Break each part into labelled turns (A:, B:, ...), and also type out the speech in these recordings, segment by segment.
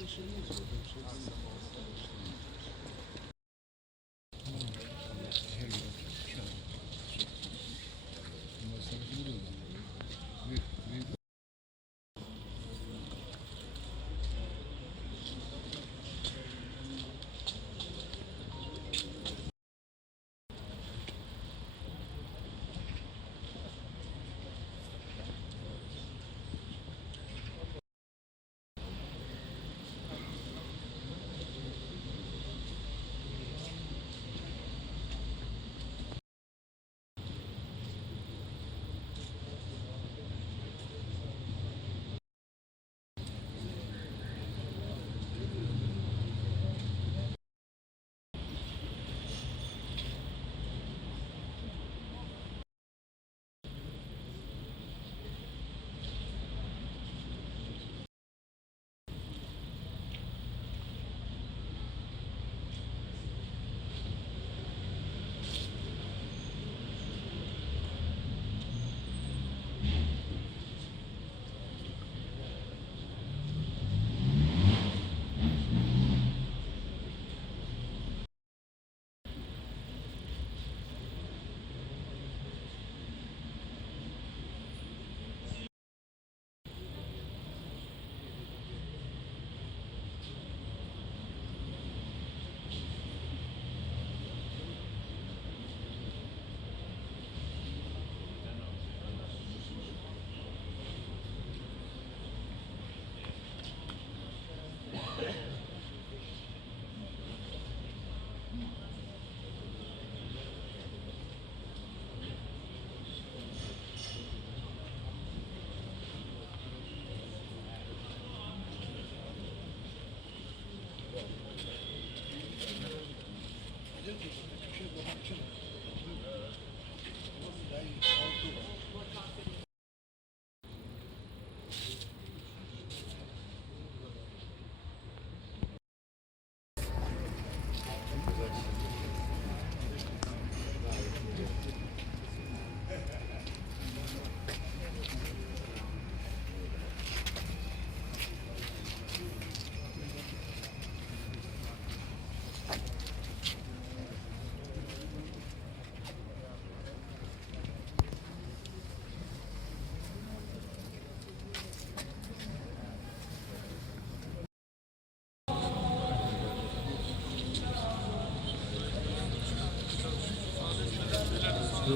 A: 就是一种，就是这样的模式。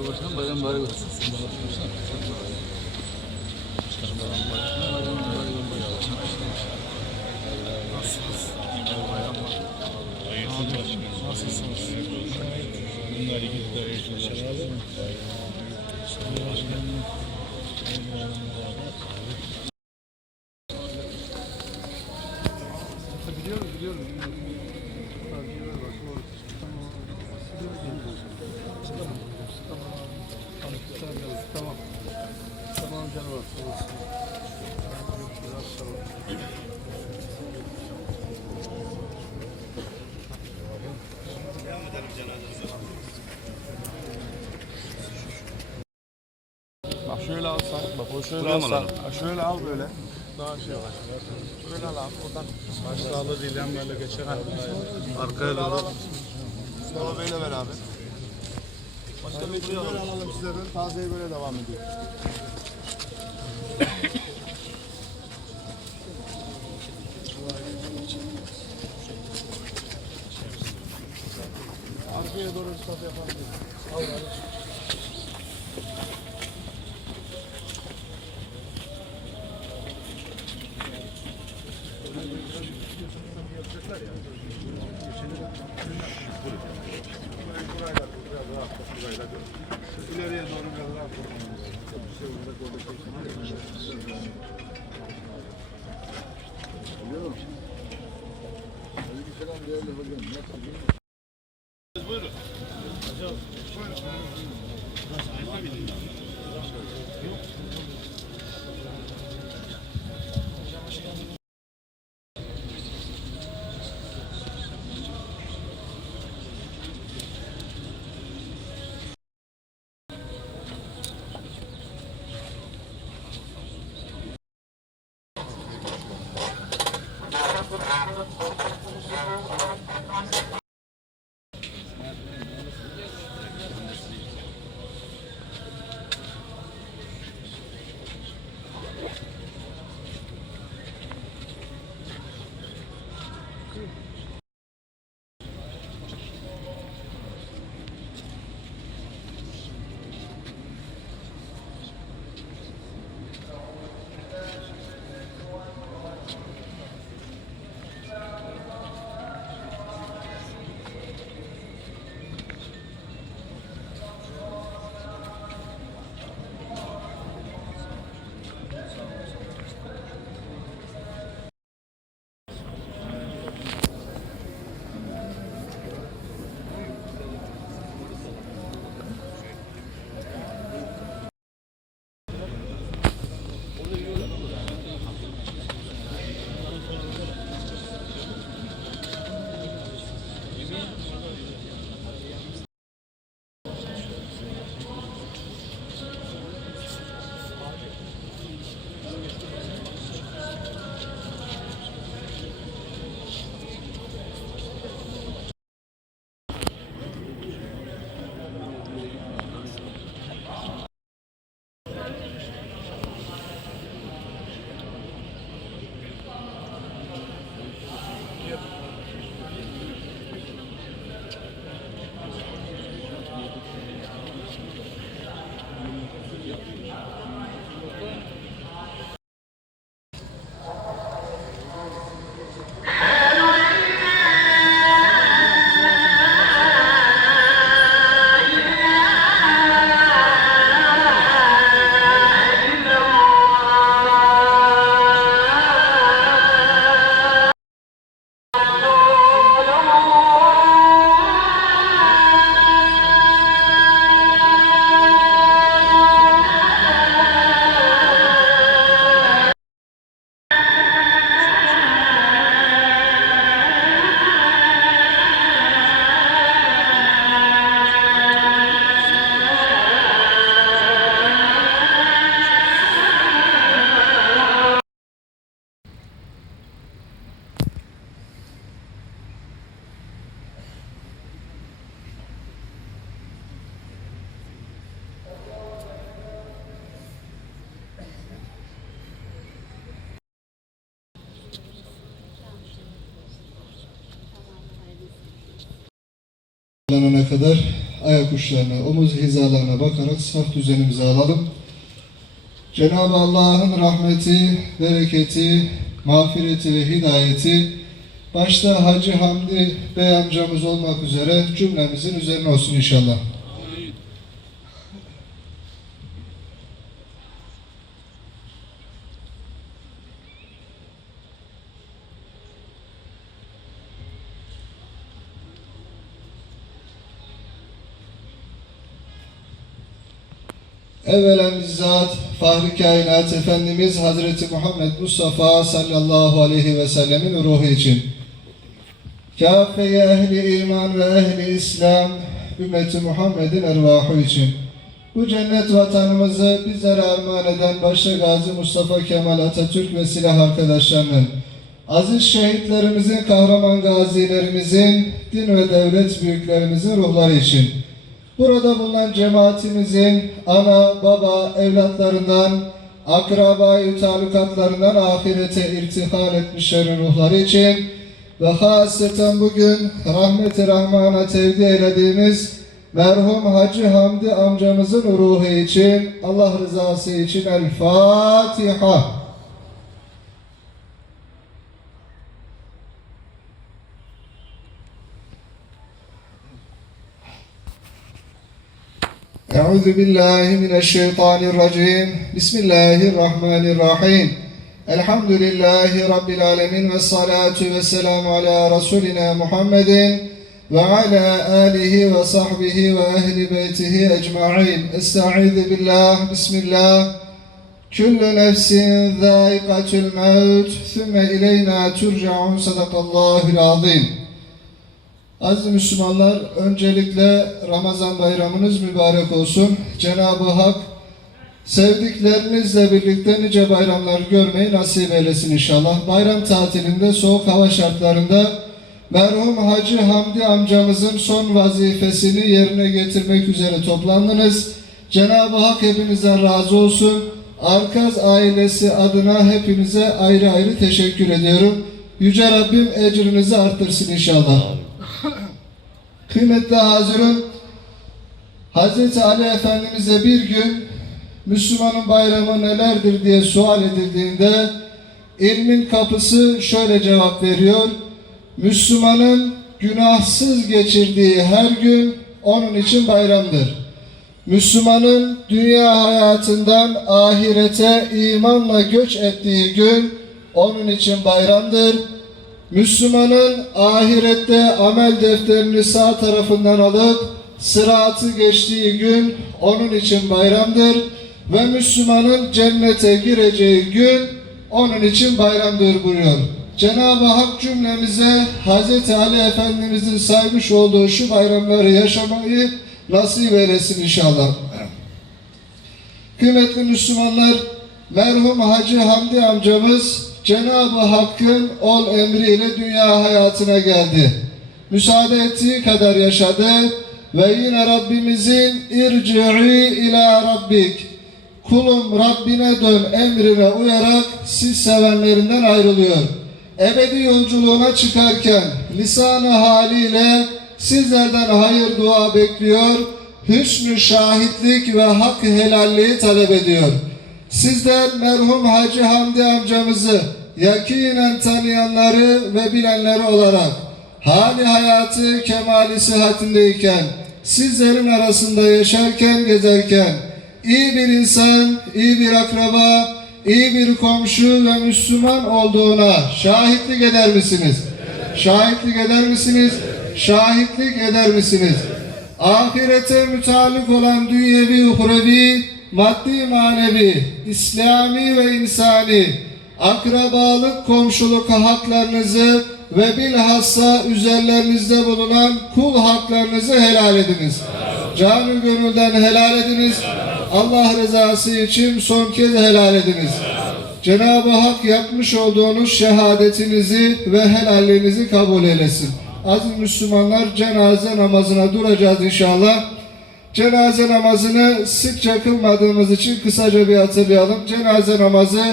A: Cumhurbaşkanı bayram mübarek olsun. Nasılsınız? Bunlar ikisi de şöyle alsan, bak o şöyle alsan, ha şöyle al böyle. Daha şey var. Şöyle al abi, oradan. Başsağlığı dileyen böyle geçer abi. Arkaya doğru. Mustafa Bey'le beraber. Başka bir böyle alalım size ben. Tazeyi böyle devam ediyor. Arkaya doğru stop yapalım. Al al. Alana kadar ayak uçlarına, omuz hizalarına bakarak saf düzenimizi alalım. Cenab-ı Allah'ın rahmeti, bereketi, mağfireti ve hidayeti başta Hacı Hamdi Bey amcamız olmak üzere cümlemizin üzerine olsun inşallah. Evvelen bizzat Fahri Kainat Efendimiz Hazreti Muhammed Mustafa sallallahu aleyhi ve sellemin ruhu için. Kâfeye ehli iman ve ehli İslam ümmeti Muhammed'in ervahı için. Bu cennet vatanımızı bizlere armağan eden başta Gazi Mustafa Kemal Atatürk ve silah arkadaşlarının aziz şehitlerimizin, kahraman gazilerimizin, din ve devlet büyüklerimizin ruhları için Burada bulunan cemaatimizin ana, baba, evlatlarından, akrabayı talukatlarından ahirete irtihal etmişlerin ruhları için ve hasreten bugün rahmeti rahmana tevdi eylediğimiz merhum Hacı Hamdi amcamızın ruhu için Allah rızası için El Fatiha. أعوذ بالله من الشيطان الرجيم بسم الله الرحمن الرحيم الحمد لله رب العالمين والصلاة والسلام على رسولنا محمد وعلى آله وصحبه وأهل بيته أجمعين استعيذ بالله بسم الله كل نفس ذائقة الموت ثم إلينا ترجعون صدق الله العظيم Aziz Müslümanlar, öncelikle Ramazan bayramınız mübarek olsun. Cenab-ı Hak Sevdiklerinizle birlikte nice bayramlar görmeyi nasip eylesin inşallah. Bayram tatilinde soğuk hava şartlarında merhum Hacı Hamdi amcamızın son vazifesini yerine getirmek üzere toplandınız. Cenab-ı Hak hepinizden razı olsun. Arkaz ailesi adına hepinize ayrı ayrı teşekkür ediyorum. Yüce Rabbim ecrinizi arttırsın inşallah. Kıymetli hazirun, Hz. Ali Efendimiz'e bir gün Müslümanın bayramı nelerdir diye sual edildiğinde ilmin kapısı şöyle cevap veriyor. Müslümanın günahsız geçirdiği her gün onun için bayramdır. Müslümanın dünya hayatından ahirete imanla göç ettiği gün onun için bayramdır. Müslümanın ahirette amel defterini sağ tarafından alıp sıratı geçtiği gün onun için bayramdır ve Müslümanın cennete gireceği gün onun için bayramdır buyuruyor. Cenab-ı Hak cümlemize Hz. Ali Efendimizin saymış olduğu şu bayramları yaşamayı nasip eylesin inşallah. Kıymetli Müslümanlar, merhum Hacı Hamdi amcamız Cenab-ı Hakk'ın ol emriyle dünya hayatına geldi. Müsaade ettiği kadar yaşadı ve yine Rabbimizin irci'i ila rabbik kulum Rabbine dön emrine uyarak siz sevenlerinden ayrılıyor. Ebedi yolculuğuna çıkarken lisanı haliyle sizlerden hayır dua bekliyor, hüsnü şahitlik ve hak helalliği talep ediyor. Sizler merhum Hacı Hamdi amcamızı yakinen tanıyanları ve bilenleri olarak hali hayatı kemali sıhhatindeyken sizlerin arasında yaşarken gezerken iyi bir insan, iyi bir akraba, iyi bir komşu ve Müslüman olduğuna şahitlik
B: eder misiniz? Şahitlik eder misiniz? Şahitlik eder misiniz? Ahirete mütalik olan dünyevi, uhrevi, maddi, manevi, İslami ve insani, akrabalık, komşuluk haklarınızı ve bilhassa üzerlerinizde bulunan kul haklarınızı helal ediniz. Canı gönülden helal ediniz. Allah rızası için son kez helal ediniz. Cenab-ı Hak yapmış olduğunuz şehadetinizi ve helalliğinizi kabul eylesin. Aziz Müslümanlar cenaze namazına duracağız inşallah. Cenaze namazını sıkça kılmadığımız için kısaca bir hatırlayalım. Cenaze namazı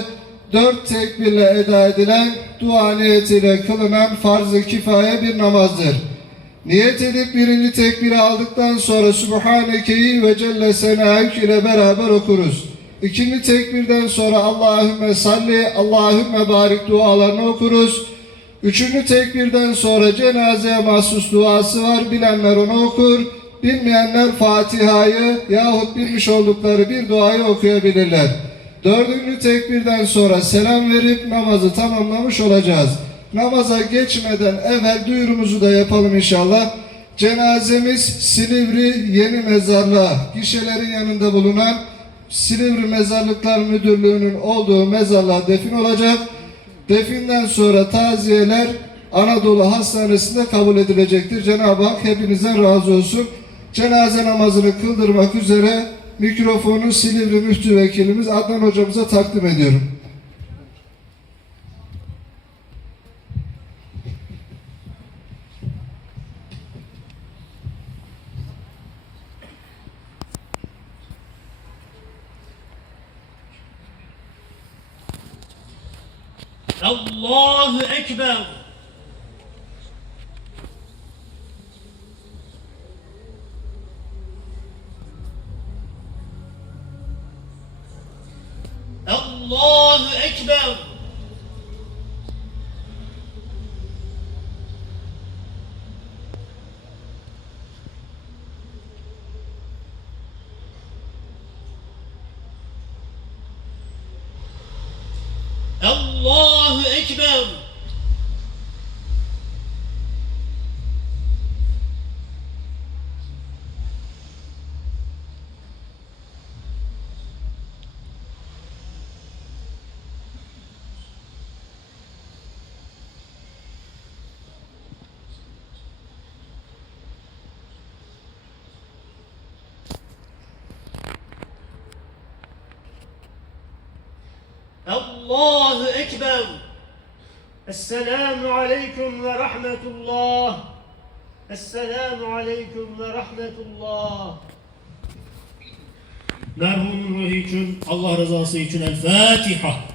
B: dört tekbirle eda edilen dua niyetiyle kılınan farz-ı kifaye bir namazdır. Niyet edip birinci tekbiri aldıktan sonra Subhaneke'yi ve Celle Senâük ile beraber okuruz. İkinci tekbirden sonra Allahümme salli, Allahümme barik dualarını okuruz. Üçüncü tekbirden sonra cenazeye mahsus duası var. Bilenler onu okur. Bilmeyenler Fatiha'yı yahut bilmiş oldukları bir duayı okuyabilirler. Dördüncü tekbirden sonra selam verip namazı tamamlamış olacağız. Namaza geçmeden evvel duyurumuzu da yapalım inşallah. Cenazemiz Silivri Yeni Mezarlığa gişelerin yanında bulunan Silivri Mezarlıklar Müdürlüğü'nün olduğu mezarlığa defin olacak. Definden sonra taziyeler Anadolu Hastanesi'nde kabul edilecektir. Cenab-ı Hak hepinizden razı olsun. Cenaze namazını kıldırmak üzere mikrofonu Silivri Müftü Vekilimiz Adnan Hocamıza takdim ediyorum. Allahu Ekber. Allahu Ekber. Allahu Ekber. Esselamu aleyküm ve rahmetullah. Esselamu aleyküm ve rahmetullah. Merhumun ruhi için, Allah rızası için El Fatiha.